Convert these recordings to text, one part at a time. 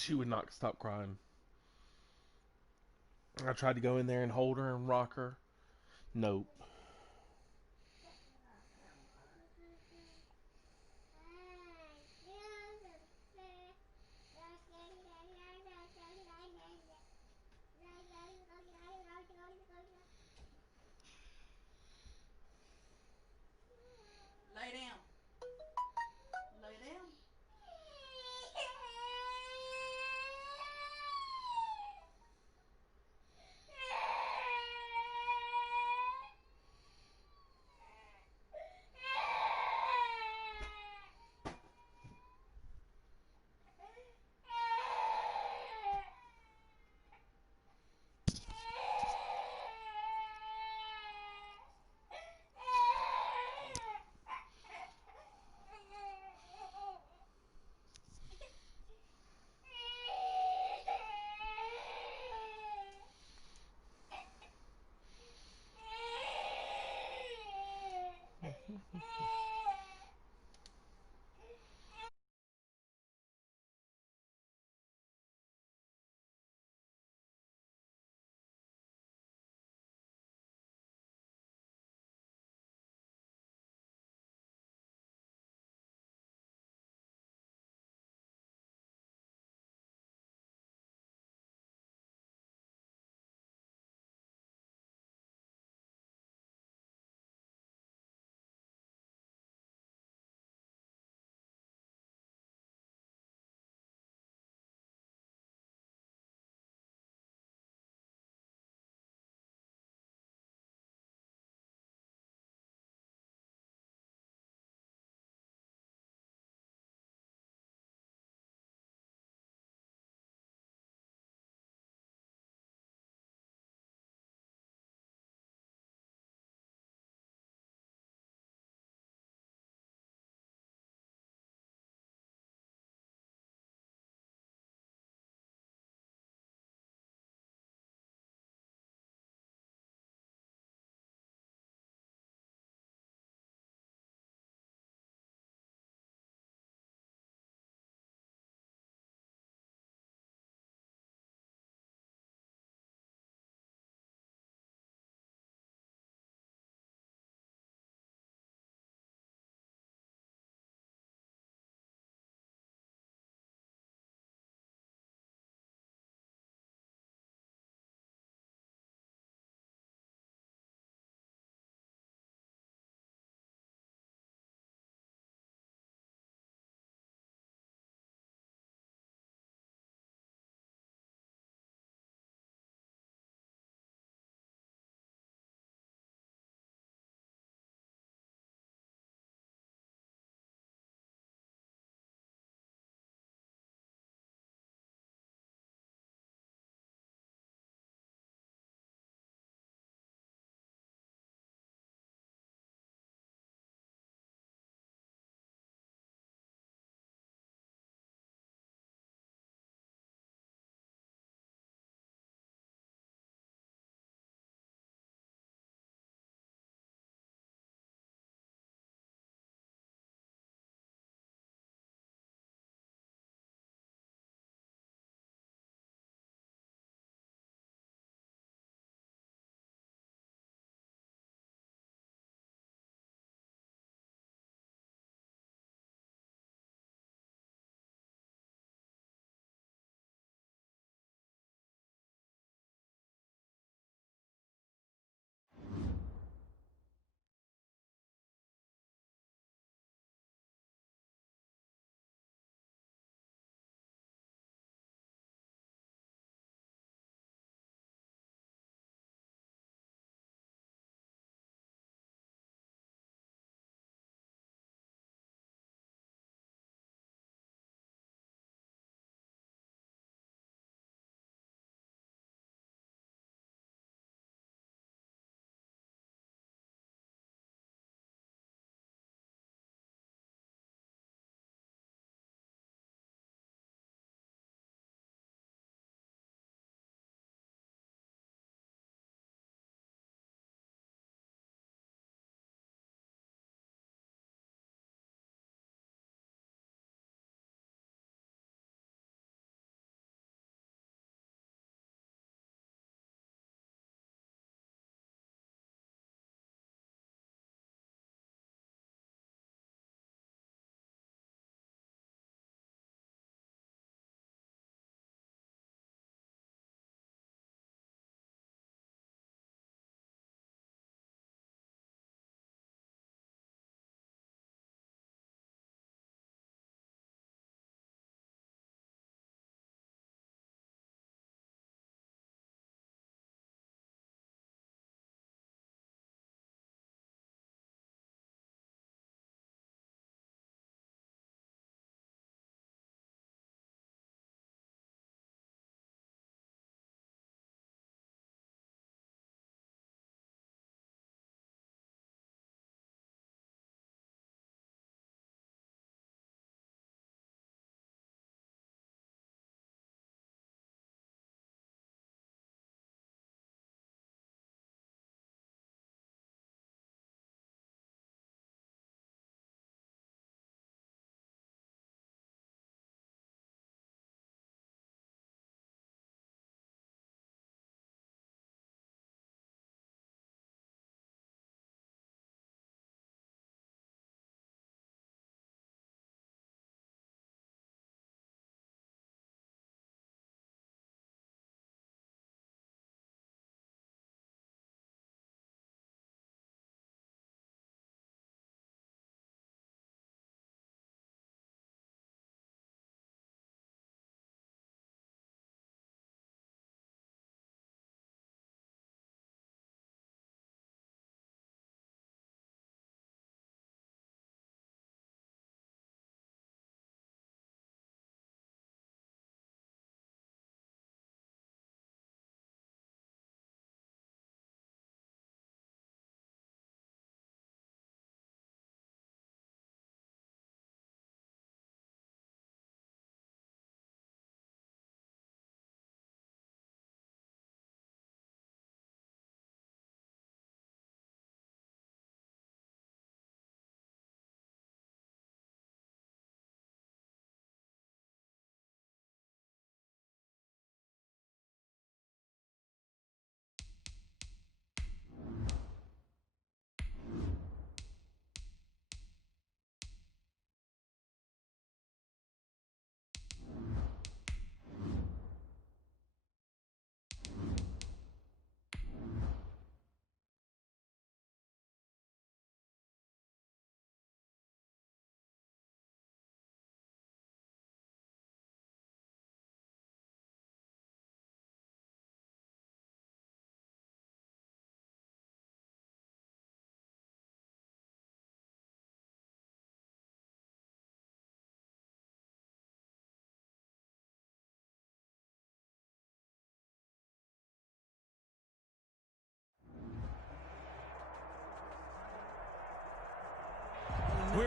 She would not stop crying. I tried to go in there and hold her and rock her. Nope. Lay down. Lay down.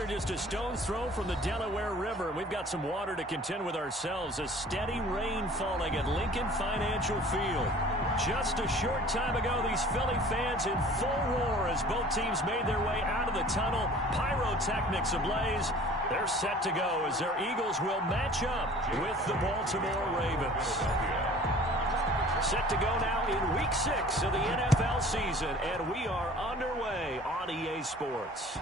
are just a stone's throw from the Delaware River. We've got some water to contend with ourselves. A steady rain falling at Lincoln Financial Field. Just a short time ago, these Philly fans in full roar as both teams made their way out of the tunnel. Pyrotechnics ablaze. They're set to go as their Eagles will match up with the Baltimore Ravens. Set to go now in Week 6 of the NFL season, and we are underway on EA Sports.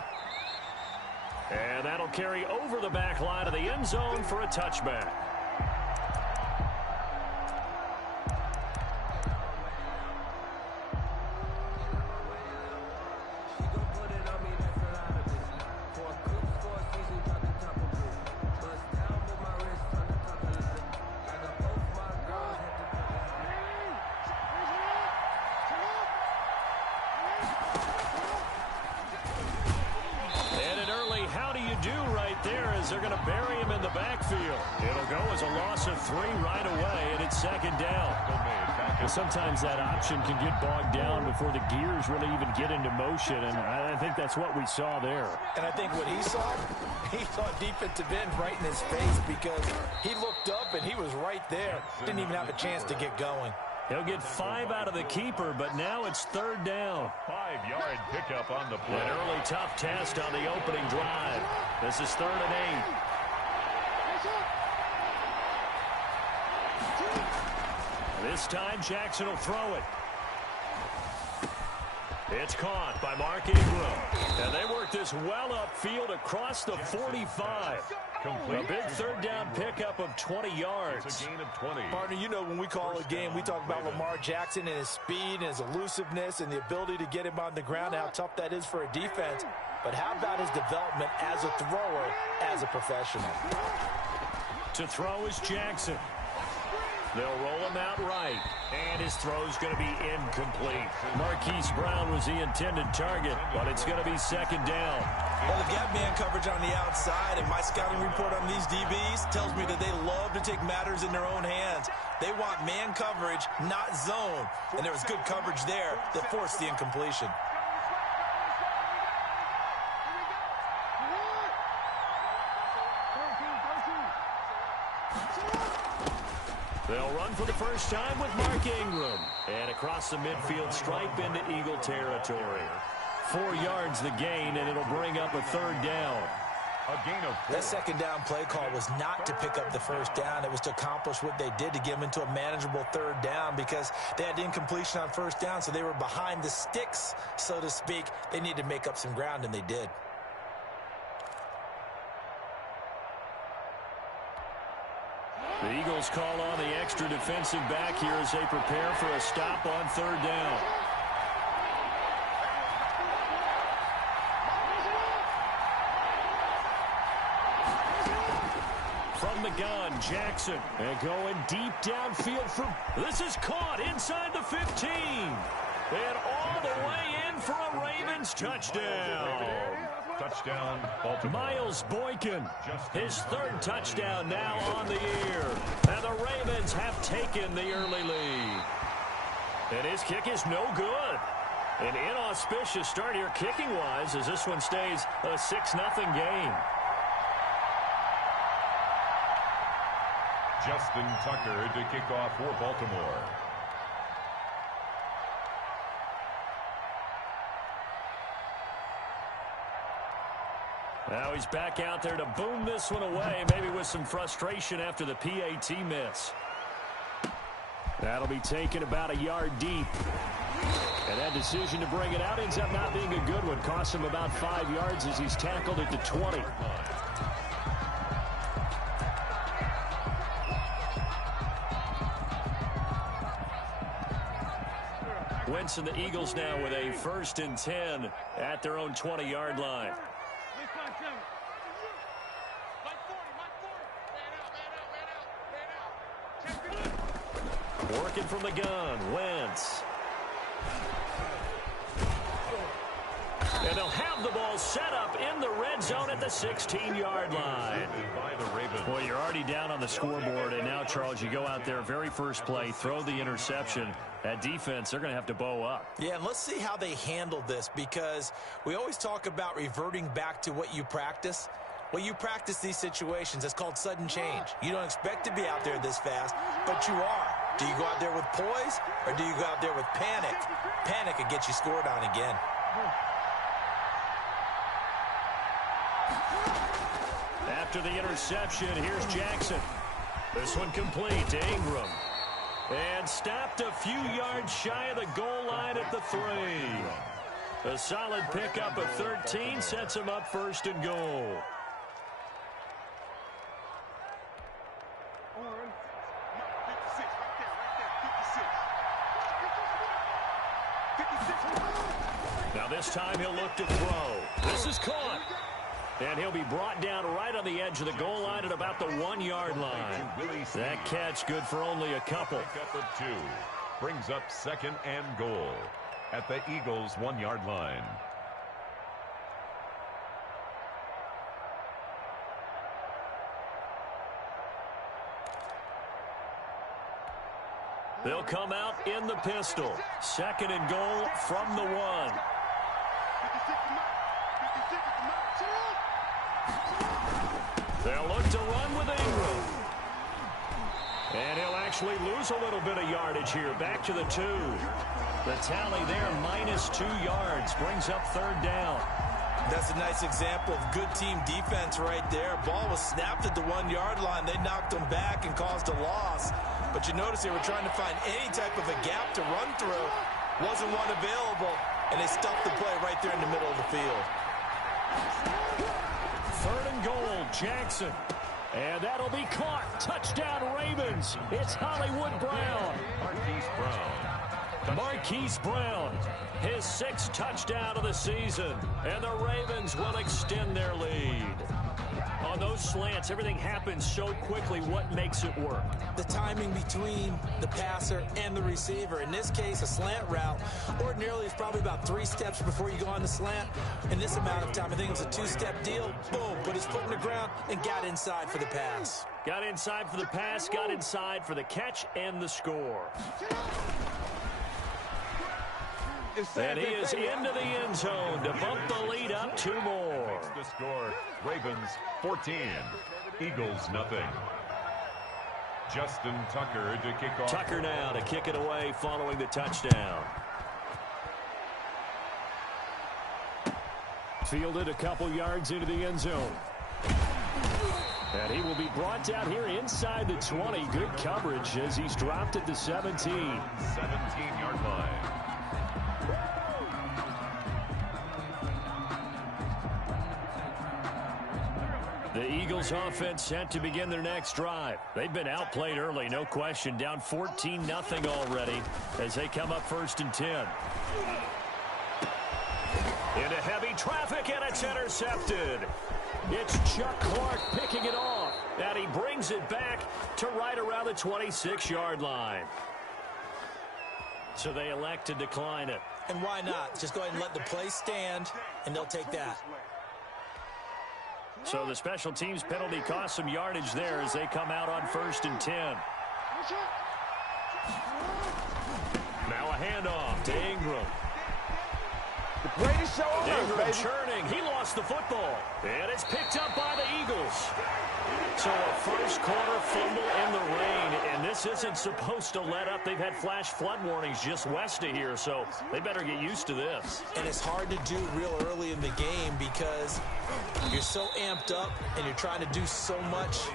And that'll carry over the back line of the end zone for a touchback. They're going to bury him in the backfield. It'll go as a loss of 3 right away, and it's second down. And sometimes that option can get bogged down before the gears really even get into motion, and I think that's what we saw there. And I think what he saw defensive end right in his face because he looked up and he was right there. Didn't even have a chance to get going. He'll get 5 out of the keeper, but now it's third down. 5-yard pickup on the play. An early tough test on the opening drive. This is 3rd and 8. This time Jackson will throw it. It's caught by Mark Ingram. And they work this well upfield across the 45. A big third down pickup of 20 yards. It's a gain of 20. Partner, you know when we call a game, we talk about Lamar Jackson and his speed and his elusiveness and the ability to get him on the ground, how tough that is for a defense. But how about his development as a thrower, as a professional? To throw is Jackson. They'll roll him out right, and his throw's going to be incomplete. Marquise Brown was the intended target, but it's going to be second down. Well, they've got man coverage on the outside, and my scouting report on these DBs tells me that they love to take matters in their own hands. They want man coverage, not zone, and there was good coverage there that forced the incompletion. They'll run for the first time with Mark Ingram. And across the midfield stripe into Eagle territory. 4 yards the gain, and it'll bring up a third down. A gain of 4. That second down play call was not to pick up the first down. It was to accomplish what they did to get them into a manageable third down because they had incompletion on first down, so they were behind the sticks, so to speak. They needed to make up some ground, and they did. The Eagles call on the extra defensive back here as they prepare for a stop on third down. From the gun, Jackson. And going deep downfield for... This is caught inside the 15. And all the way in for a Ravens touchdown. Touchdown, Baltimore. Miles Boykin, his 3rd touchdown now on the year. And the Ravens have taken the early lead. And his kick is no good. An inauspicious start here kicking-wise as this one stays a 6-0 game. Justin Tucker to kick off for Baltimore. Now he's back out there to boom this one away, maybe with some frustration after the PAT miss. That'll be taken about a yard deep. And that decision to bring it out ends up not being a good one. Cost him about 5 yards as he's tackled at the 20. Wentz and the Eagles now with a 1st and 10 at their own 20-yard line. Working from the gun, Wentz. And they'll have the ball set up in the red zone at the 16-yard line. Boy, you're already down on the scoreboard, and now, Charles, you go out there, very first play, throw the interception. That defense, they're going to have to bow up. Yeah, and let's see how they handle this, because we always talk about reverting back to what you practice. Well, you practice these situations. It's called sudden change. You don't expect to be out there this fast, but you are. Do you go out there with poise, or do you go out there with panic? Panic could get you scored on again. After the interception, here's Jackson. This one complete to Ingram. And stopped a few yards shy of the goal line at the 3. A solid pickup of 13 sets him up first and goal. Now this time he'll look to throw. This is caught. And he'll be brought down right on the edge of the goal line at about the 1-yard line. That catch good for only a couple. Pickup of 2 brings up second and goal at the Eagles' 1-yard line. They'll come out in the pistol. Second and goal from the 1. They'll look to run with Ingram. And he'll actually lose a little bit of yardage here. Back to the 2. The tally there, -2 yards. Brings up third down. That's a nice example of good team defense right there. Ball was snapped at the 1-yard line. They knocked him back and caused a loss. But you notice they were trying to find any type of a gap to run through. Wasn't one available, and they stuffed the play right there in the middle of the field. Third and goal, Jackson. And that'll be caught. Touchdown, Ravens. It's Hollywood Brown. Marquise Brown, his 6th touchdown of the season. And the Ravens will extend their lead. On those slants, everything happens so quickly. What makes it work? The timing between the passer and the receiver. In this case, a slant route. Ordinarily, it's probably about 3 steps before you go on the slant. In this amount of time, I think it was a 2-step deal. Boom, put his foot in the ground and got inside for the pass. Got inside for the pass, got inside for the catch and the score. And he is into the end zone to bump the lead up 2 more. The score, Ravens 14, Eagles nothing. Justin Tucker to kick off. Tucker now to kick it away following the touchdown. Fielded a couple yards into the end zone. And he will be brought down here inside the 20. Good coverage as he's dropped at the 17. 17-yard line. The Eagles offense set to begin their next drive. They've been outplayed early, no question. Down 14-0 already as they come up first and 10. Into heavy traffic, and it's intercepted. It's Chuck Clark picking it off. And he brings it back to right around the 26-yard line. So they elect to decline it. And why not? Just go ahead and let the play stand, and they'll take that. So the special teams penalty cost some yardage there as they come out on first and 10. Now a handoff to Ingram. The greatest show on earth, Ingram baby. churning. He lost the football. And it's picked up by the Eagles. So a first quarter fumble in the rain. And this isn't supposed to let up. They've had flash flood warnings just west of here. So they better get used to this. And it's hard to do real early in the game because you're so amped up and you're trying to do so much.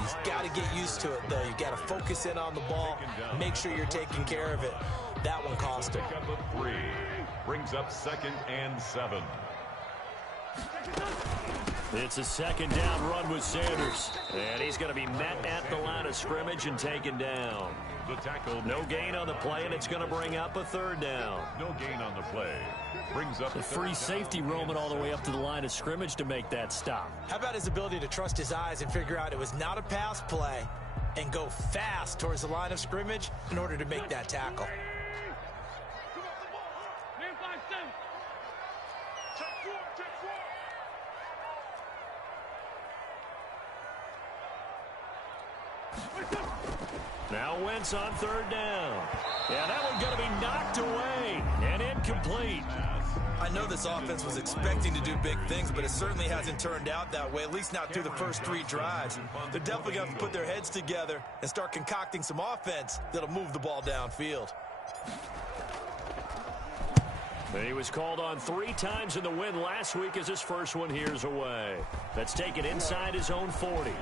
You've got to get used to it, though. You've got to focus in on the ball. Make sure you're taking care of it. That one cost him. Pickup of 3 brings up second and 7. It's a second down run with Sanders. And he's going to be met at the line of scrimmage and taken down. The tackle. No gain on the play, and it's going to bring up a third down. No gain on the play. Brings up The free safety roaming all the way up to the line of scrimmage to make that stop. How about his ability to trust his eyes and figure out it was not a pass play and go fast towards the line of scrimmage in order to make that tackle? Now Wentz on third down. Yeah, that one going to be knocked away and incomplete. I know this offense was expecting to do big things, but it certainly hasn't turned out that way, at least not through the first 3 drives. They're definitely going to have to put their heads together and start concocting some offense that'll move the ball downfield. He was called on 3 times in the win last week as his first one here's away. Let's take it inside his own 40.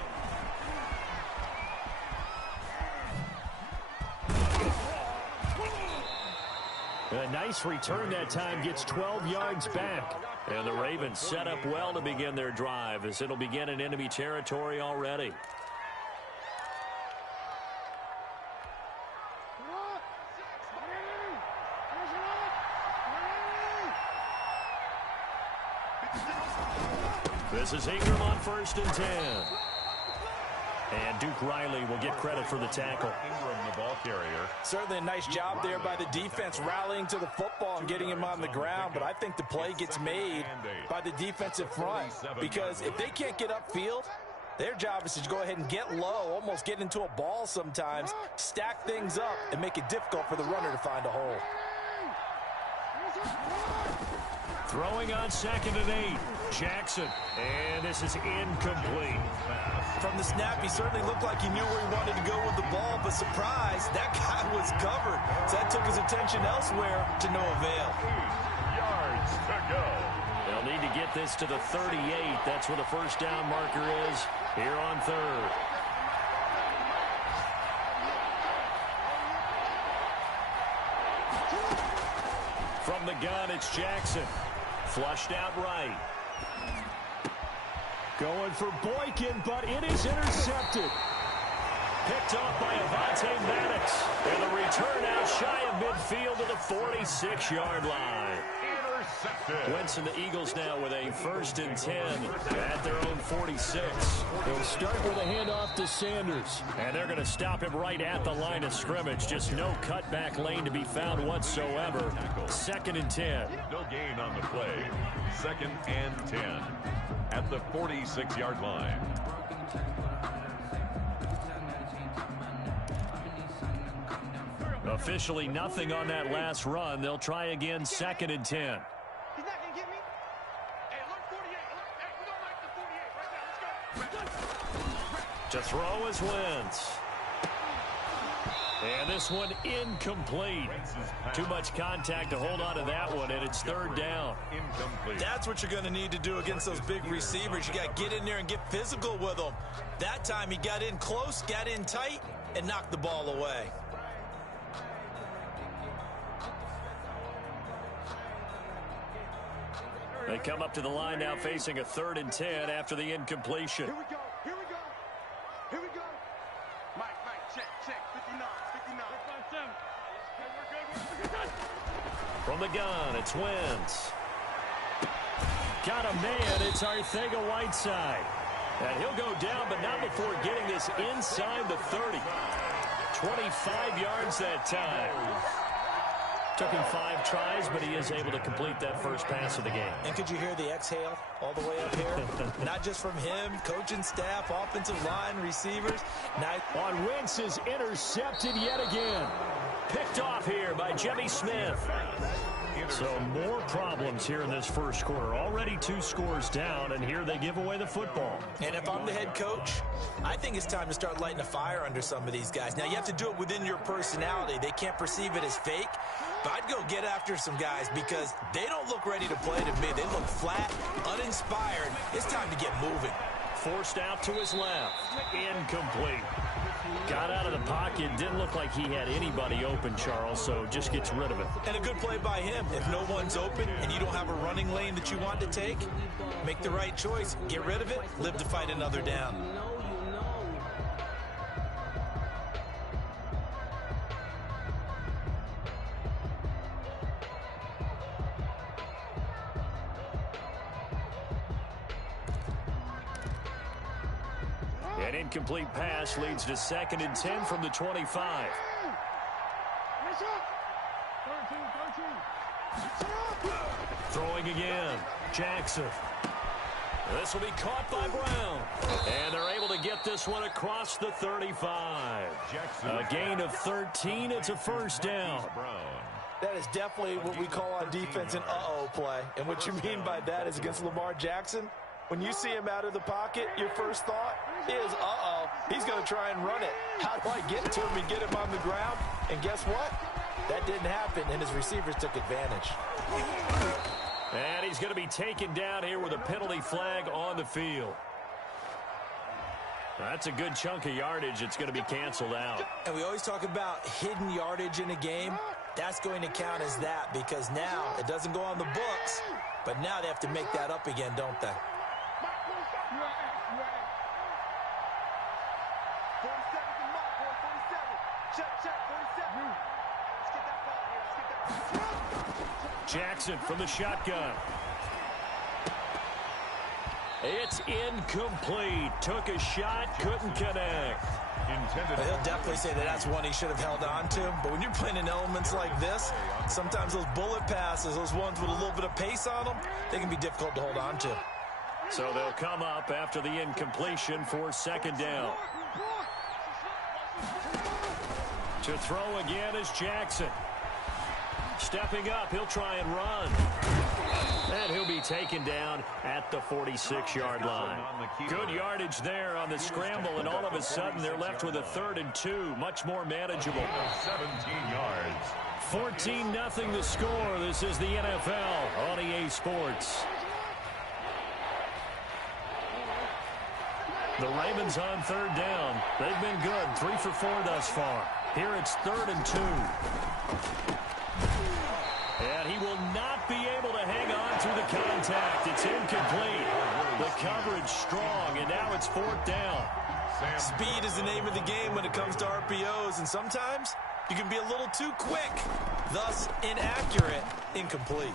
A nice return that time, gets 12 yards back. And the Ravens set up well to begin their drive as it'll begin in enemy territory already. This is Ingram on 1st and 10. And Duke Riley will get credit for the tackle. Ingram, the ball carrier. Certainly a nice job there by the defense rallying to the football and getting him on the ground, but I think the play gets made by the defensive front because if they can't get upfield, their job is to go ahead and get low, almost get into a ball sometimes, stack things up, and make it difficult for the runner to find a hole. Throwing on 2nd and 8. Jackson. And this is incomplete. From the snap, he certainly looked like he knew where he wanted to go with the ball, but surprise, that guy was covered. So that took his attention elsewhere to no avail. 2 yards to go. They'll need to get this to the 38. That's where the first down marker is here on 3rd. From the gun, it's Jackson. Flushed out right. Going for Boykin, but it is intercepted. Picked off by Avonte Maddox. And the return out shy of midfield to the 46-yard line. Intercepted. Wentz and the Eagles now with a 1st and 10 at their own 46. They'll start with a handoff to Sanders. And they're going to stop him right at the line of scrimmage. Just no cutback lane to be found whatsoever. 2nd and 10. No gain on the play. 2nd and 10 at the 46-yard line. Officially nothing on that last run. They'll try again 2nd and 10. He's not going to get me. Hey, look, 48. Look, hey, we're going to like the 48 right now. Let's go. To throw is Wentz. And this one incomplete. Too much contact to hold on to that one, and it's 3rd down. Incomplete. That's what you're going to need to do against those big receivers. You got to get in there and get physical with them. That time he got in close, got in tight, and knocked the ball away. They come up to the line now facing a 3rd and 10 after the incompletion. Here we go. Here we go. Here we go. Mike, check. 59. We're good. From the gun, it's Wentz. Got a man, it's Arcega-Whiteside. And he'll go down, but not before getting this inside the 30. 25 yards that time. Took him 5 tries, but he is able to complete that first pass of the game. And could you hear the exhale all the way up here? Not just from him, coaching staff, offensive line, receivers. On Wentz is intercepted yet again. Picked off here by Jimmy Smith. So more problems here in this first quarter. Already 2 scores down, and here they give away the football. And if I'm the head coach, I think it's time to start lighting a fire under some of these guys. Now, you have to do it within your personality. They can't perceive it as fake. But I'd go get after some guys because they don't look ready to play to me. They look flat, uninspired. It's time to get moving. Forced out to his left. Incomplete. Got out of the pocket. Didn't look like he had anybody open, Charles, so just gets rid of it. And a good play by him. If no one's open and you don't have a running lane that you want to take, make the right choice. Get rid of it. Live to fight another down. An incomplete pass leads to 2nd and 10 from the 25. Throwing again. Jackson. This will be caught by Brown. And they're able to get this one across the 35. A gain of 13. It's a first down. That is definitely what we call on defense an uh-oh play. And what you mean by that is against Lamar Jackson, when you see him out of the pocket, your first thought is, uh-oh, he's going to try and run it. How do I get to him and get him on the ground? And guess what? That didn't happen, and his receivers took advantage. And he's going to be taken down here with a penalty flag on the field. That's a good chunk of yardage. It's going to be canceled out. And we always talk about hidden yardage in a game. That's going to count as that because now it doesn't go on the books, but now they have to make that up again, don't they? 47 to Mark, boy, 47. Check, 47. Let's get that ball here. Let's get that. Jackson from the shotgun. It's incomplete. Took a shot, couldn't connect. Well, he'll definitely say that that's one he should have held on to. But when you're playing in elements like this, sometimes those bullet passes, those ones with a little bit of pace on them, they can be difficult to hold on to. So they'll come up after the incompletion for second down. To throw again is Jackson. Stepping up, he'll try and run. And he'll be taken down at the 46-yard line. Good yardage there on the scramble, and all of a sudden they're left with a 3rd and 2, much more manageable. 17 yards. 14-0 the score. This is the NFL on EA Sports. The Ravens on 3rd down. They've been good, 3 for 4 thus far. Here it's 3rd and 2. And he will not be able to hang on through the contact. It's incomplete. The coverage strong, and now it's 4th down. Speed is the name of the game when it comes to RPOs, and sometimes you can be a little too quick, thus inaccurate, incomplete.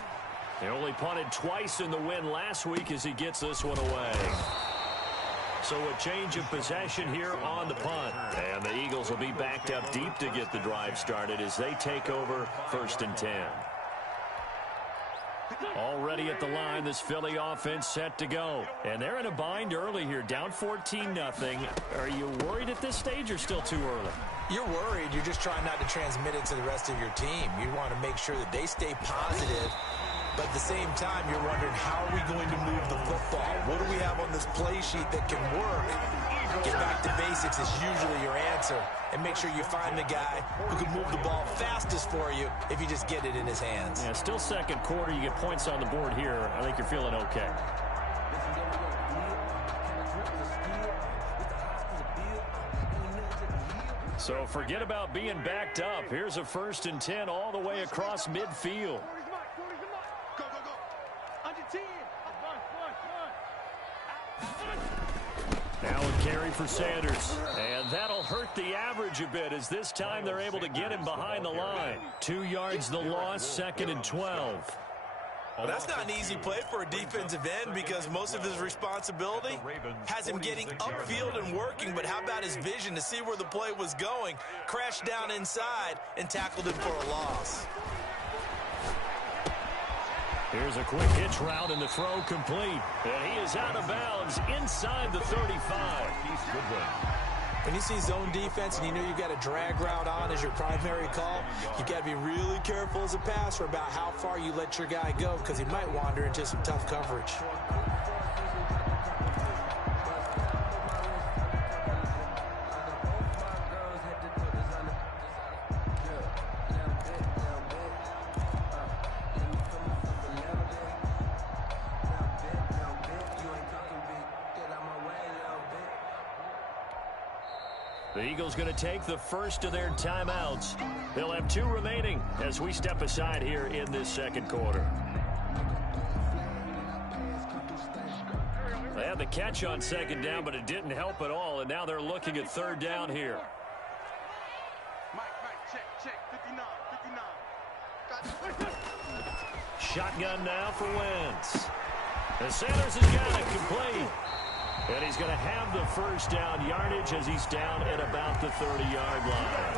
They only punted twice in the win last week as he gets this one away. So a change of possession here on the punt. And the Eagles will be backed up deep to get the drive started as they take over 1st and 10. Already at the line, this Philly offense set to go. And they're in a bind early here, down 14-0. Are you worried at this stage or still too early? You're worried. You're just trying not to transmit it to the rest of your team. You want to make sure that they stay positive. But at the same time, you're wondering, how are we going to move the football? What do we have on this play sheet that can work? Get back to basics is usually your answer. And make sure you find the guy who can move the ball fastest for you if you just get it in his hands. Yeah, still second quarter. You get points on the board here. I think you're feeling okay. So forget about being backed up. Here's a 1st and 10 all the way across midfield. Go, go, go. Under 10. Now a carry for Sanders. And that'll hurt the average a bit as this time they're able to get him behind the line. 2 yards the loss, 2nd and 12. Well, that's not an easy play for a defensive end because most of his responsibility has him getting upfield and working. But how about his vision to see where the play was going? Crashed down inside and tackled him for a loss. Here's a quick hitch route and the throw complete. And he is out of bounds inside the 35. When you see zone defense and you know you've got a drag route on as your primary call, you've got to be really careful as a passer about how far you let your guy go because he might wander into some tough coverage. The Eagles going to take the first of their timeouts. They'll have 2 remaining as we step aside here in this second quarter. They had the catch on 2nd down, but it didn't help at all, and now they're looking at 3rd down here. Mike, check, 59. Shotgun now for Wentz. And Sanders has got it complete. And he's going to have the first down yardage as he's down at about the 30-yard line.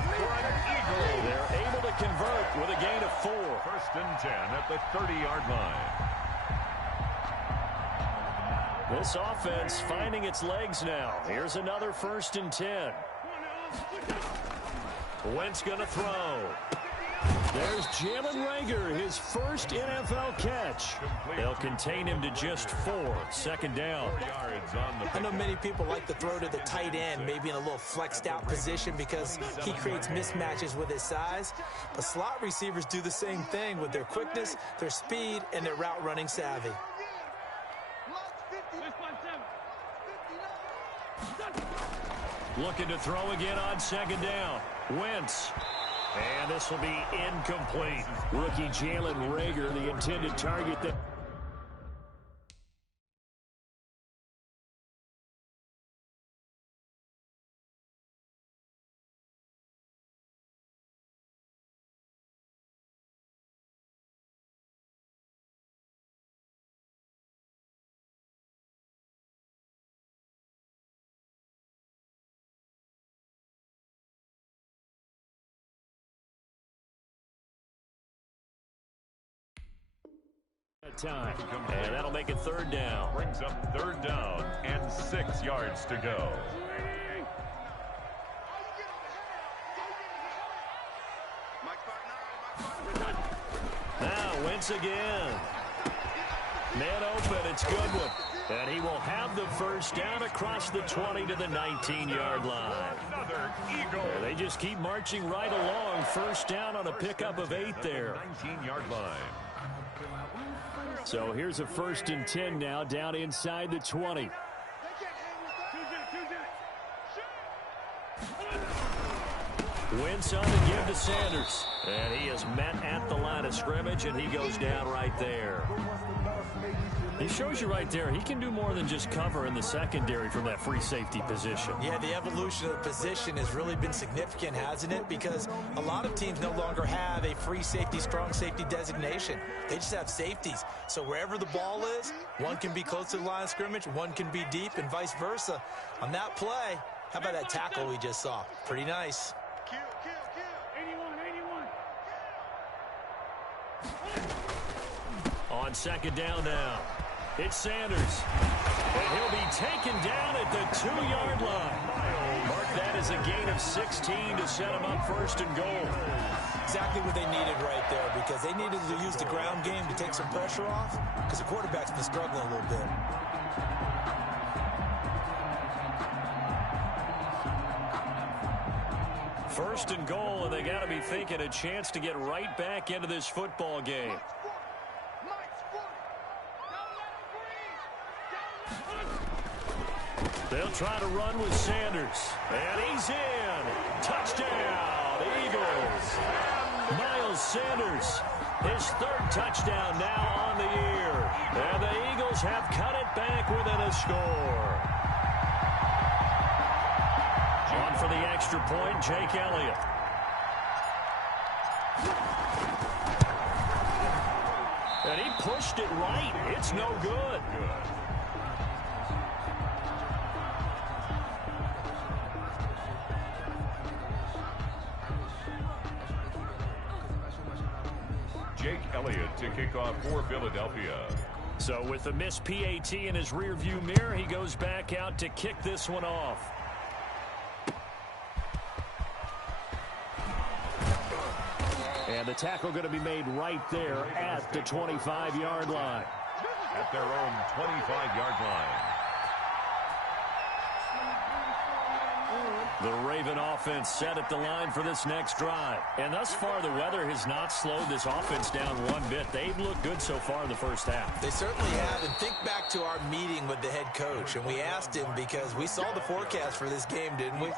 They're able to convert with a gain of 4. 1st and 10 at the 30-yard line. This offense finding its legs now. Here's another 1st and 10. Wentz going to throw. There's Jalen Reagor, his first NFL catch. They'll contain him to just 4. 2nd down. I know many people like to throw to the tight end, maybe in a little flexed out position because he creates mismatches with his size. But slot receivers do the same thing with their quickness, their speed, and their route running savvy. Looking to throw again on 2nd down. Wentz. And this will be incomplete. Rookie Jalen Reagor, the intended target. Time. And that'll make it 3rd down. Brings up 3rd down and 6 yards to go. Now Wentz again. Man open, it's Goodwin. And he will have the 1st down across the 20 to the 19-yard line. Another Eagle. And they just keep marching right along. 1st down on a pickup of 8 there. 19-yard line. So here's a 1st and 10 now down inside the 20. Wentz on to give to Sanders. And he is met at the line of scrimmage, and he goes down right there. He shows you right there, he can do more than just cover in the secondary from that free safety position. Yeah, the evolution of the position has really been significant, hasn't it? Because a lot of teams no longer have a free safety, strong safety designation. They just have safeties. So wherever the ball is, one can be close to the line of scrimmage, one can be deep, and vice versa. On that play, how about that tackle we just saw? Pretty nice. 81. On 2nd down now. It's Sanders. And he'll be taken down at the 2-yard line. Mark that as a gain of 16 to set him up 1st and goal. Exactly what they needed right there, because they needed to use the ground game to take some pressure off, because the quarterback's been struggling a little bit. First and goal, and they got to be thinking a chance to get right back into this football game. They'll try to run with Sanders. And he's in. Touchdown, Eagles. Miles Sanders, his 3rd touchdown now on the year. And the Eagles have cut it back within a score. On for the extra point, Jake Elliott. And he pushed it right. It's no good. Jake Elliott to kick off for Philadelphia. So with the missed PAT in his rearview mirror, he goes back out to kick this one off. And the tackle going to be made right there at the 25-yard line. At their own 25-yard line. The Raven offense set at the line for this next drive. And thus far, the weather has not slowed this offense down one bit. They've looked good so far in the 1st half. They certainly have. And think back to our meeting with the head coach. And we asked him, because we saw the forecast for this game, didn't we?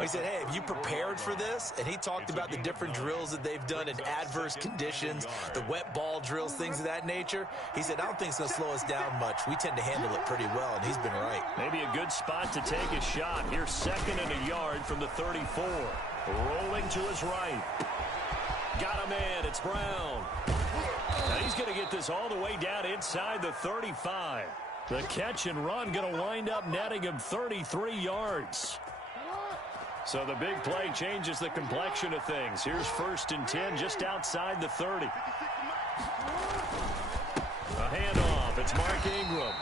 We said, hey, have you prepared for this? And he talked about the different drills that they've done in adverse conditions, the wet ball drills, things of that nature. He said, I don't think it's going to slow us down much. We tend to handle it pretty well, and he's been right. Maybe a good spot to take a shot. Here's 2nd and a yard from the 34. Rolling to his right. Got a man. It's Brown. Now he's going to get this all the way down inside the 35. The catch and run going to wind up netting him 33 yards. So the big play changes the complexion of things. Here's 1st and 10 just outside the 30. A handoff. It's Mark Ingram.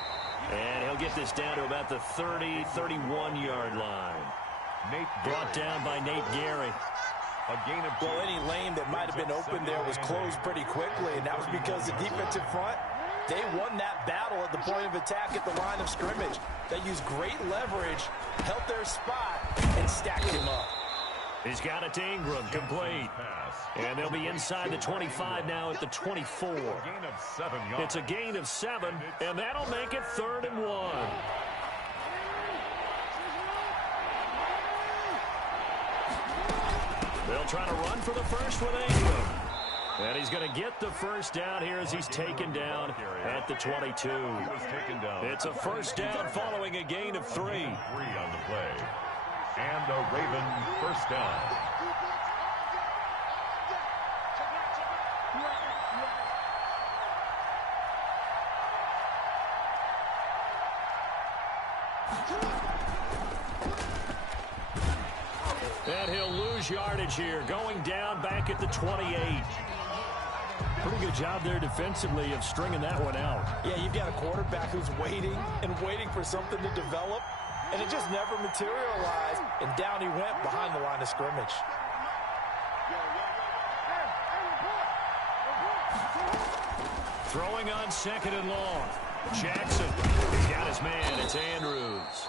And he'll get this down to about the 30, 31-yard line. Brought down by Nate Gary. A gain of 2. Well, any lane that might have been open there was closed pretty quickly, and that was because the defensive front, they won that battle at the point of attack at the line of scrimmage. They used great leverage, held their spot, and stacked him up. He's got it to Ingram, complete. And they'll be inside the 25 now at the 24. Gain of 7 yards. It's a gain of 7, and that'll make it 3rd and 1. They'll try to run for the first with Ingram. And he's going to get the first down here as he's taken down at the 22. It's a first down following a gain of 3. 3 on the play. And a Raven first down. And he'll lose yardage here, going down back at the 28. Pretty good job there defensively of stringing that one out. Yeah, you've got a quarterback who's waiting and waiting for something to develop, and it just never materialized, and down he went behind the line of scrimmage. Throwing on 2nd and long. Jackson, he's got his man. It's Andrews.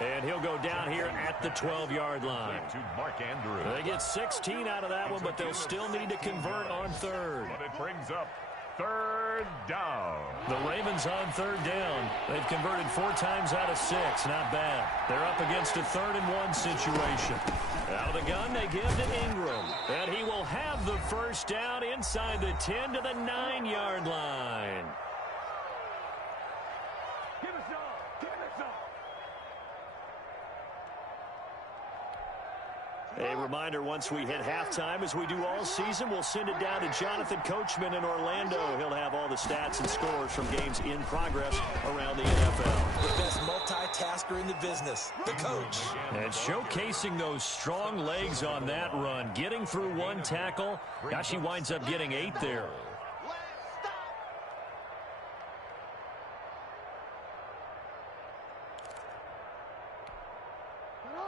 And he'll go down here at the 12-yard line. To Mark Andrews. They get 16 out of that one, but they'll still need to convert on 3rd. But it brings up 3rd down. The Ravens on 3rd down. They've converted 4 times out of 6. Not bad. They're up against a 3rd and 1 situation. Out of the gun, they give to Ingram. And he will have the first down inside the 10 to the 9-yard line. Give us all. Give us all. A reminder, once we hit halftime, as we do all season, we'll send it down to Jonathan Coachman in Orlando. He'll have all the stats and scores from games in progress around the NFL. The best multitasker in the business, the coach. And showcasing those strong legs on that run, getting through 1 tackle. Gosh, he winds up getting 8 there.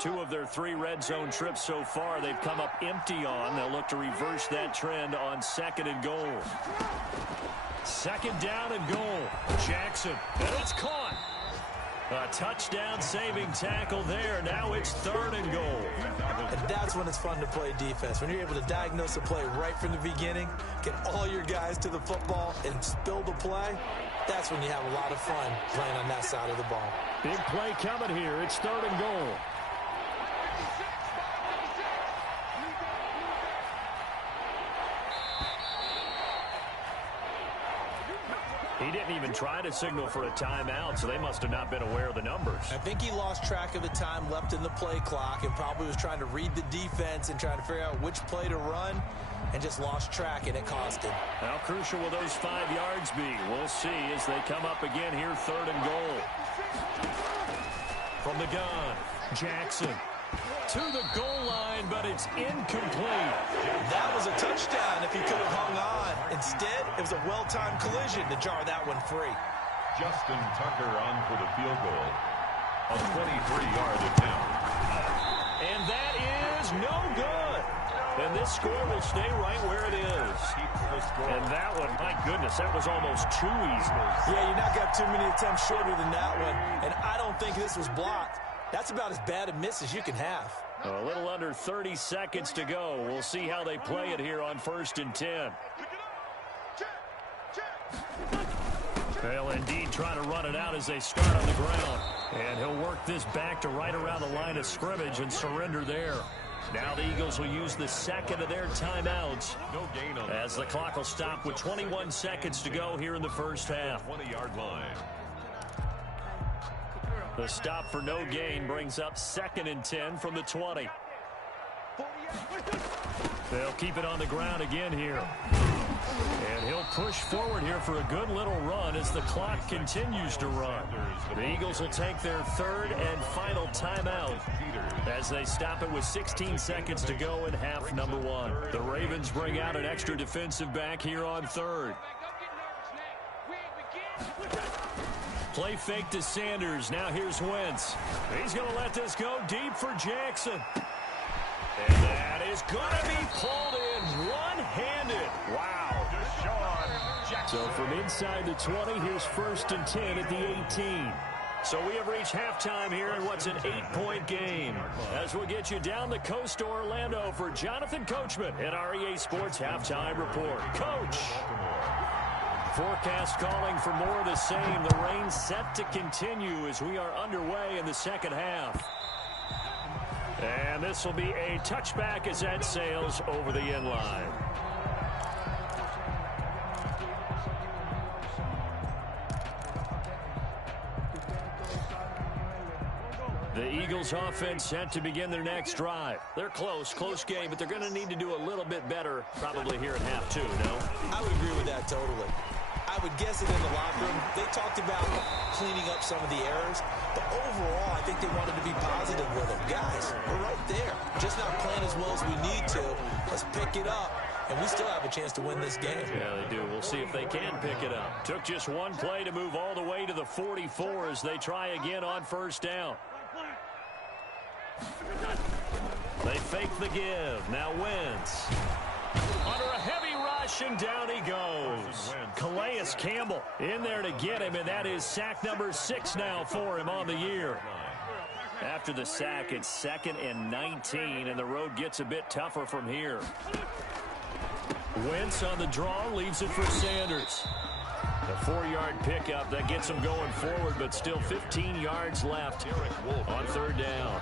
2 of their 3 red zone trips so far, they've come up empty on. They'll look to reverse that trend on 2nd and goal. 2nd down and goal. Jackson, and it's caught. A touchdown saving tackle there. Now it's 3rd and goal. And that's when it's fun to play defense. When you're able to diagnose a play right from the beginning, get all your guys to the football, and spill the play, that's when you have a lot of fun playing on that side of the ball. Big play coming here. It's 3rd and goal. He didn't even try to signal for a timeout, so they must have not been aware of the numbers. I think he lost track of the time left in the play clock and probably was trying to read the defense and trying to figure out which play to run and just lost track, and it cost him. How crucial will those 5 yards be? We'll see as they come up again here, 3rd and goal. From the gun, Jackson to the goal line, but it's incomplete. That was a touchdown if he could have hung on. Instead, it was a well-timed collision to jar that one free. Justin Tucker on for the field goal. A 23-yard attempt. And that is no good. And this score will stay right where it is. And that one, my goodness, that was almost too easy. Yeah, you're not got too many attempts shorter than that one. And I don't think this was blocked. That's about as bad a miss as you can have. A little under 30 seconds to go. We'll see how they play it here on 1st and 10. They'll indeed try to run it out as they start on the ground. And he'll work this back to right around the line of scrimmage and surrender there. Now the Eagles will use the 2nd of their timeouts. No gain on as the clock will stop with 21 seconds to go here in the first half. 20-yard line. The stop for no gain brings up 2nd and 10 from the 20. They'll keep it on the ground again here. And he'll push forward here for a good little run as the clock continues to run. The Eagles will take their 3rd and final timeout as they stop it with 16 seconds to go in half number 1. The Ravens bring out an extra defensive back here on 3rd. Play fake to Sanders. Now here's Wentz. He's going to let this go deep for Jackson. And that is going to be pulled in one-handed. Wow. Deshaun Jackson. So from inside the 20, here's 1st and 10 at the 18. So we have reached halftime here in what's an 8-point game. As we'll get you down the coast to Orlando for Jonathan Coachman at our EA Sports Halftime Report. Coach. Forecast calling for more of the same. The rain set to continue as we are underway in the second half. And this will be a touchback as that sails over the end line. The Eagles offense set to begin their next drive. They're close game, but they're going to need to do a little bit better probably here at half two, no? I would agree with that totally. I would guess it in the locker room. They talked about cleaning up some of the errors, but overall, I think they wanted to be positive with them. Guys, we're right there. Just not playing as well as we need to. Let's pick it up, and we still have a chance to win this game. Yeah, they do. We'll see if they can pick it up. Took just one play to move all the way to the 44 as they try again on 1st down. They fake the give. Now Wentz. Under a heavy rush, and down he goes. Calais Campbell in there to get him, and that is sack number 6 now for him on the year. After the sack, it's 2nd and 19, and the road gets a bit tougher from here. Wentz on the draw, leaves it for Sanders. A 4-yard pickup that gets him going forward, but still 15 yards left on 3rd down.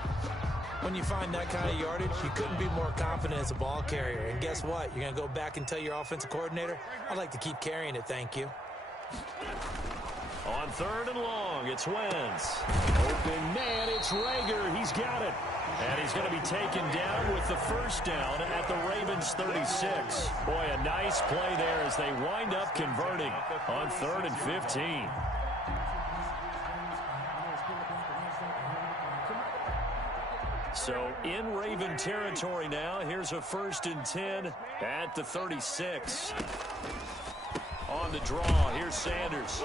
When you find that kind of yardage, you couldn't be more confident as a ball carrier. And guess what? You're going to go back and tell your offensive coordinator, I'd like to keep carrying it, thank you. On 3rd and long, it's Wentz. Open man, it's Rager. He's got it. And he's going to be taken down with the 1st down at the Ravens 36. Boy, a nice play there as they wind up converting on 3rd and 15. So in Raven territory now. Here's a 1st and 10 at the 36. On the draw, here's Sanders.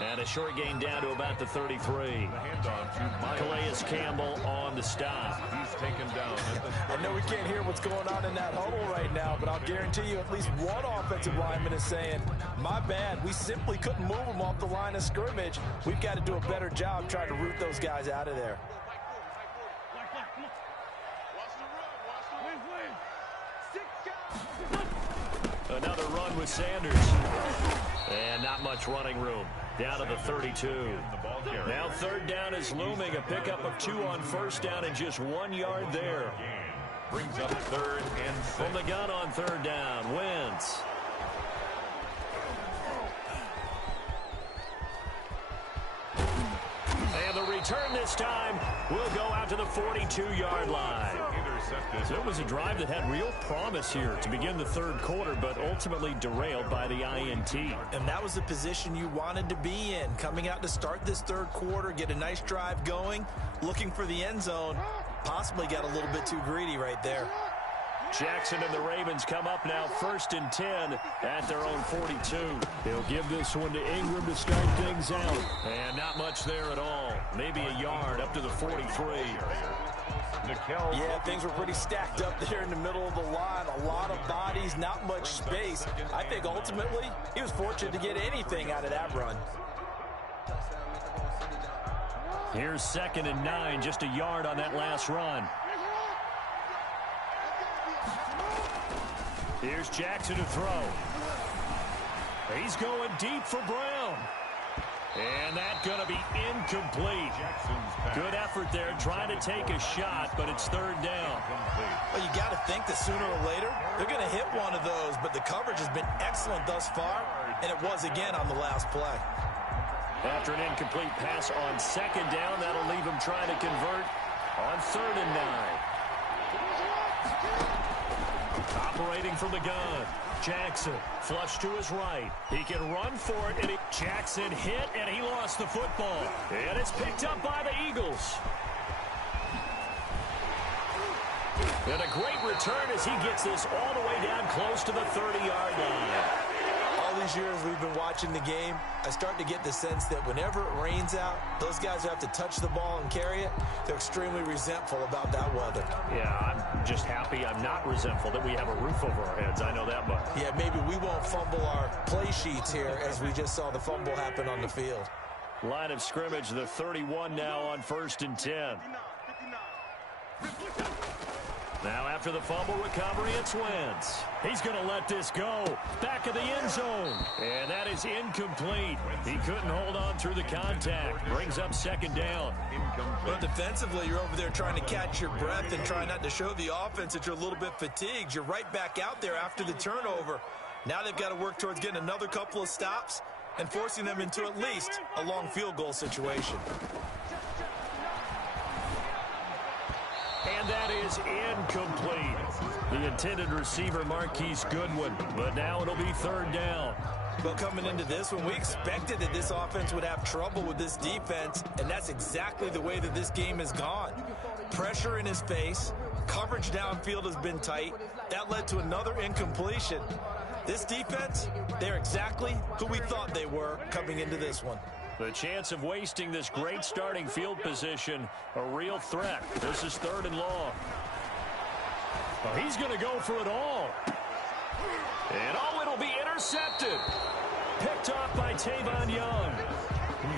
And a short gain down to about the 33. The handoff to Calais Campbell on the stop. He's taken down. I know we can't hear what's going on in that huddle right now, but I'll guarantee you at least one offensive lineman is saying, my bad, we simply couldn't move them off the line of scrimmage. We've got to do a better job trying to root those guys out of there. Another run with Sanders. And not much running room. Down to the 32. Now 3rd down is looming. A pickup of 2 on 1st down and just 1 yard there. Brings up 3rd and 6. From the gun on 3rd down, Wentz. And the return this time will go out to the 42-yard line. So it was a drive that had real promise here to begin the 3rd quarter, but ultimately derailed by the INT. And that was the position you wanted to be in. Coming out to start this 3rd quarter, get a nice drive going, looking for the end zone. Possibly got a little bit too greedy right there. Jackson and the Ravens come up now 1st and 10 at their own 42. They'll give this one to Ingram to start things out. And not much there at all. Maybe a yard up to the 43. Yeah, things were pretty stacked up there in the middle of the line. A lot of bodies, not much space. I think ultimately he was fortunate to get anything out of that run. Here's 2nd and 9, just a yard on that last run. Here's Jackson to throw. He's going deep for Brown. And that's going to be incomplete. Good effort there trying to take a shot, but it's 3rd down. Well, you got to think that sooner or later they're going to hit one of those, but the coverage has been excellent thus far, and it was again on the last play. After an incomplete pass on 2nd down, that'll leave him trying to convert on 3rd and 9. Operating from the gun. Jackson, flush to his right. He can run for it, and Jackson hit, and he lost the football. And it's picked up by the Eagles. And a great return as he gets this all the way down close to the 30-yard line. A these years we've been watching the game, I start to get the sense that whenever it rains out, those guys who have to touch the ball and carry it, they're extremely resentful about that weather. Yeah, I'm just happy I'm not resentful that we have a roof over our heads. I know that much. Yeah, maybe we won't fumble our play sheets here as we just saw the fumble happen on the field. Line of scrimmage, the 31 now on 1st and 10. Now after the fumble recovery, it's Wentz. He's going to let this go. Back of the end zone. And that is incomplete. He couldn't hold on through the contact. Brings up 2nd down. But defensively, you're over there trying to catch your breath and try not to show the offense that you're a little bit fatigued. You're right back out there after the turnover. Now they've got to work towards getting another couple of stops and forcing them into at least a long field goal situation. And that is incomplete. The intended receiver, Marquise Goodwin. But now it'll be 3rd down. But coming into this one, we expected that this offense would have trouble with this defense, and that's exactly the way that this game has gone. Pressure in his face. Coverage downfield has been tight. That led to another incompletion. This defense, they're exactly who we thought they were coming into this one. The chance of wasting this great starting field position, a real threat. This is 3rd and long. Oh, he's going to go for it all. And it'll be intercepted. Picked off by Tavon Young.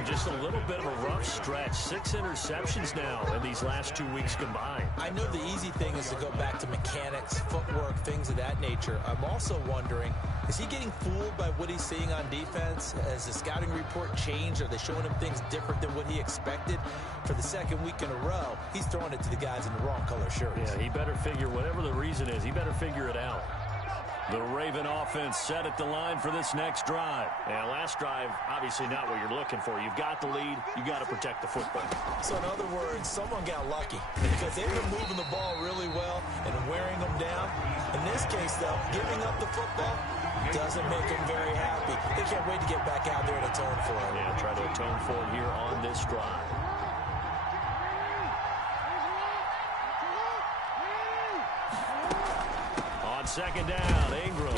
Just a little bit of a rough stretch. 6 interceptions now in these last 2 weeks combined. I know the easy thing is to go back to mechanics, footwork, things of that nature. I'm also wondering, is he getting fooled by what he's seeing on defense? Has the scouting report changed? Are they showing him things different than what he expected? For the 2nd week in a row, he's throwing it to the guys in the wrong color shirts. Yeah, he better figure, whatever the reason is, he better figure it out. The Raven offense set at the line for this next drive. And last drive, obviously not what you're looking for. You've got the lead. You've got to protect the football. So in other words, someone got lucky because they've been moving the ball really well and wearing them down. In this case, though, giving up the football doesn't make them very happy. They can't wait to get back out there and atone for it. Yeah, try to atone for it here on this drive. On 2nd down, Ingram.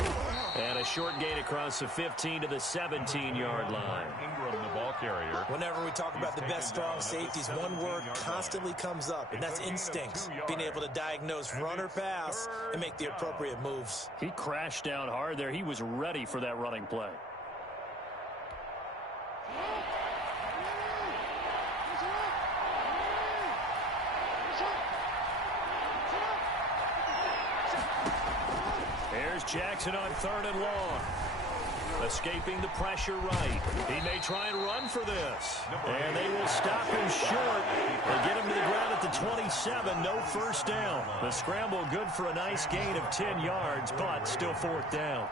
And a short gain across the 15 to the 17-yard line. Ingram, the ball carrier. Whenever we talk about the best strong safeties, one word constantly comes up, and that's instincts. Being able to diagnose run or pass and make the appropriate moves. He crashed down hard there. He was ready for that running play. Here's Jackson on 3rd and long. Escaping the pressure right. He may try and run for this. And they will stop him short. They get him to the ground at the 27. No 1st down. The scramble good for a nice gain of 10 yards, but still 4th down.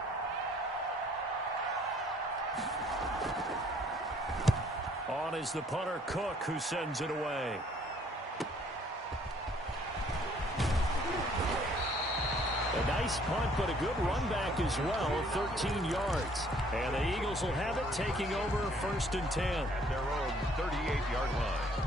On is the punter, Cook, who sends it away. A nice punt, but a good run back as well, 13 yards. And the Eagles will have it, taking over 1st and 10. At their own 38-yard line.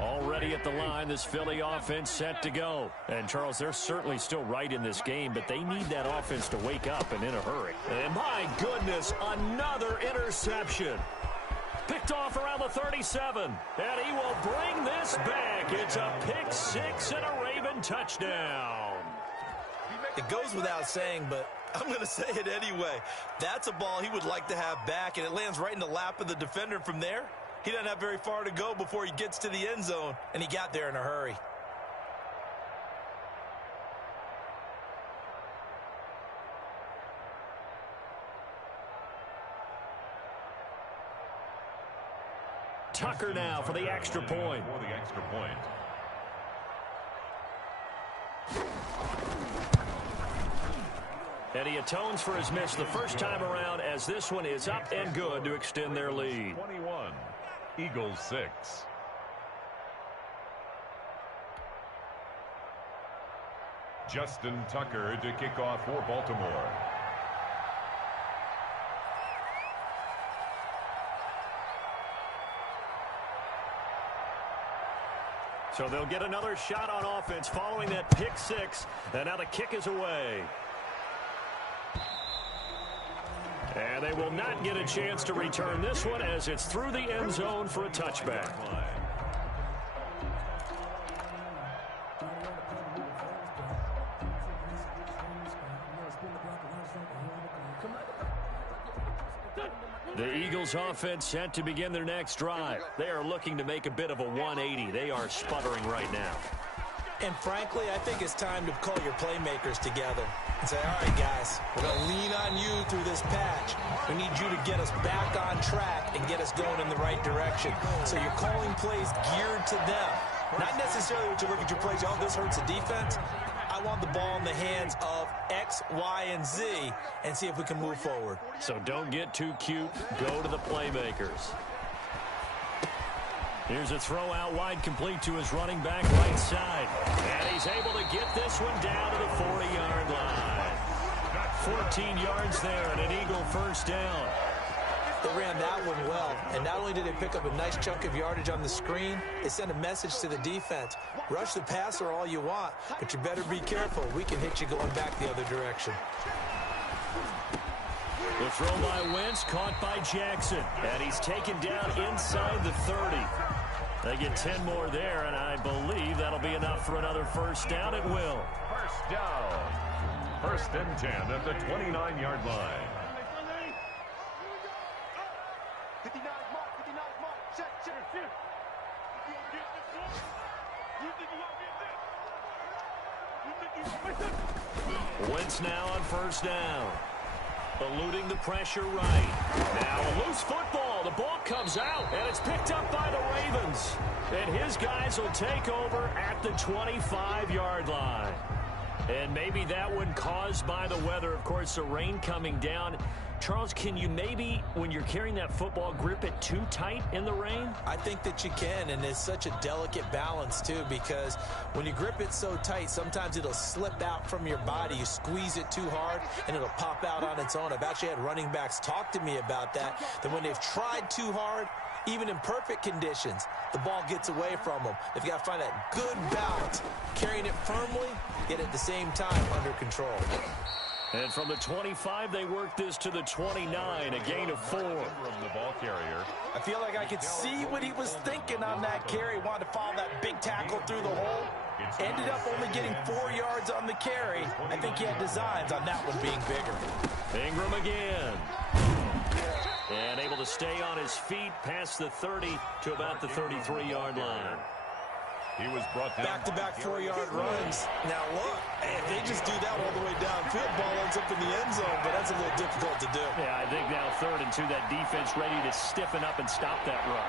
Already at the line, this Philly offense set to go. And, Charles, they're certainly still right in this game, but they need that offense to wake up and in a hurry. And, my goodness, another interception. Picked off around the 37. And he will bring this back. It's a pick 6 and a Raven touchdown. It goes without saying, but I'm going to say it anyway. That's a ball he would like to have back, and it lands right in the lap of the defender from there. He doesn't have very far to go before he gets to the end zone, and he got there in a hurry. Tucker now for the extra point. For the extra point. And he atones for his miss the first time around, as this one is up and good to extend their lead. 21, Eagles 6. Justin Tucker to kick off for Baltimore. So they'll get another shot on offense following that pick six. And now the kick is away. And they will not get a chance to return this one as it's through the end zone for a touchback. The Eagles offense set to begin their next drive. They are looking to make a bit of a 180. They are sputtering right now. And frankly, I think it's time to call your playmakers together and say, all right, guys, we're going to lean on you through this patch. We need you to get us back on track and get us going in the right direction. So you're calling plays geared to them. Not necessarily when you look at your plays, oh, this hurts the defense. I want the ball in the hands of X, Y, and Z and see if we can move forward. So don't get too cute. Go to the playmakers. Here's a throw out wide, complete to his running back right side. And he's able to get this one down to the 40-yard line. 14 yards there and an Eagle first down. They ran that one well, and not only did they pick up a nice chunk of yardage on the screen, they sent a message to the defense. Rush the passer all you want, but you better be careful. We can hit you going back the other direction. The throw by Wentz, caught by Jackson, and he's taken down inside the 30. They get 10 more there, and I believe that'll be enough for another first down. It will. First down. First and 10 at the 29-yard line. 59 mark, 59 mark. Check. You gonna get this one? You think you gonna get this? You think you gonna make this? Wentz now on first down. Eluding the pressure right. Now a loose football. The ball comes out, and it's picked up by the Ravens. And his guys will take over at the 25-yard line. And maybe that one caused by the weather. Of course, the rain coming down. Charles, can you maybe, when you're carrying that football, grip it too tight in the rain? I think that you can, and it's such a delicate balance, too, because when you grip it so tight, sometimes it'll slip out from your body. You squeeze it too hard, and it'll pop out on its own. I've actually had running backs talk to me about that when they've tried too hard, even in perfect conditions, the ball gets away from them. They've got to find that good balance, carrying it firmly, yet at the same time under control. And from the 25, they work this to the 29, a gain of 4. From the ball carrier. I feel like I could see what he was thinking on that carry. Wanted to follow that big tackle through the hole. Ended up only getting 4 yards on the carry. I think he had designs on that one being bigger. Ingram again. And able to stay on his feet past the 30 to about the 33-yard line. He was brought down. Back-to-back 4-yard runs. Now look, if they just do that all the way downfield, ball ends up in the end zone, but that's a little difficult to do. Yeah, I think now 3rd and 2, that defense ready to stiffen up and stop that run.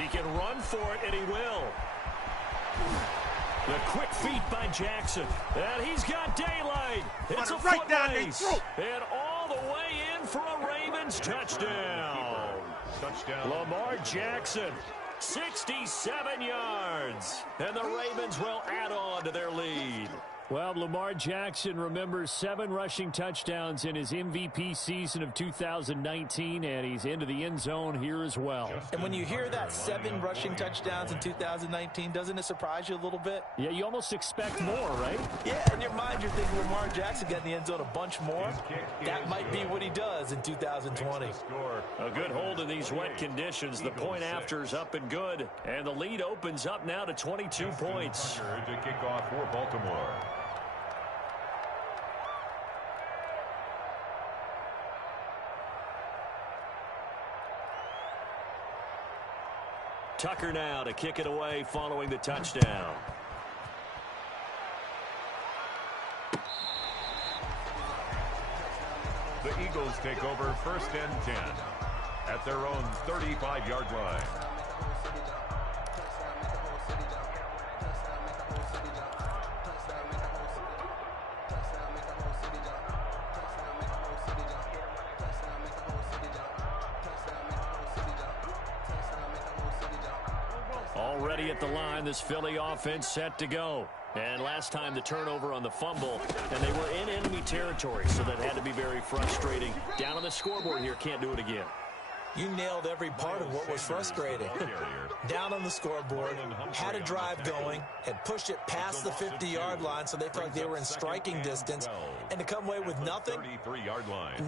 He can run for it, and he will. The quick feet by Jackson. And he's got daylight. It's a foot race. And all the way in for a Ravens touchdown. Touchdown. Lamar Jackson, 67 yards. And the Ravens will add on to their lead. Well, Lamar Jackson remembers 7 rushing touchdowns in his MVP season of 2019, and he's into the end zone here as well. And when you hear that 7 rushing touchdowns in 2019, doesn't it surprise you a little bit? Yeah, you almost expect more, right? Yeah, in your mind, you're thinking Lamar Jackson got in the end zone a bunch more. That might be what he does in 2020. A good hold in these wet conditions. The point after's up and good, and the lead opens up now to 22 points. To kick off for Baltimore. Tucker now to kick it away following the touchdown. The Eagles take over 1st and 10 at their own 35-yard line. Already at the line, this Philly offense set to go. And last time the turnover on the fumble, and they were in enemy territory, so that had to be very frustrating. Down on the scoreboard here, can't do it again. You nailed every part of what was frustrating. Down on the scoreboard, had a drive going, had pushed it past the 50-yard line, so they felt like they were in striking distance, and to come away with nothing,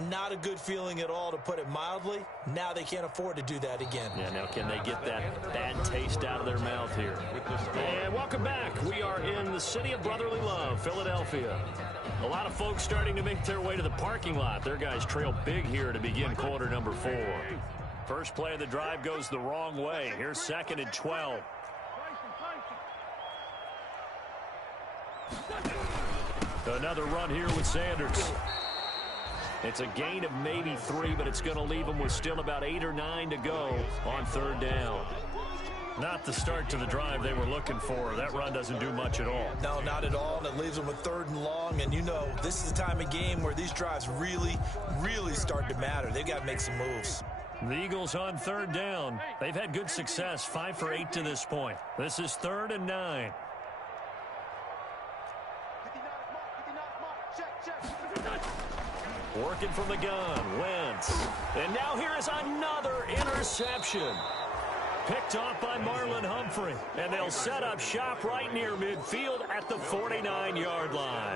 not a good feeling at all, to put it mildly. Now they can't afford to do that again. Yeah, now can they get that bad taste out of their mouth here? And welcome back. We are in the city of brotherly love, Philadelphia. A lot of folks starting to make their way to the parking lot. Their guys trail big here to begin quarter number 4. First play of the drive goes the wrong way. Here's 2nd and 12. Another run here with Sanders. It's a gain of maybe 3, but it's going to leave them with still about 8 or 9 to go on 3rd down. Not the start to the drive they were looking for. That run doesn't do much at all. No, not at all, and it leaves them with 3rd and long. And you know, this is the time of game where these drives really, really start to matter. They've got to make some moves. The Eagles on 3rd down. They've had good success, 5 for 8 to this point. This is 3rd and 9. Working from the gun, Wentz. And now here is another interception. Picked off by Marlon Humphrey. And they'll set up shop right near midfield at the 49-yard line.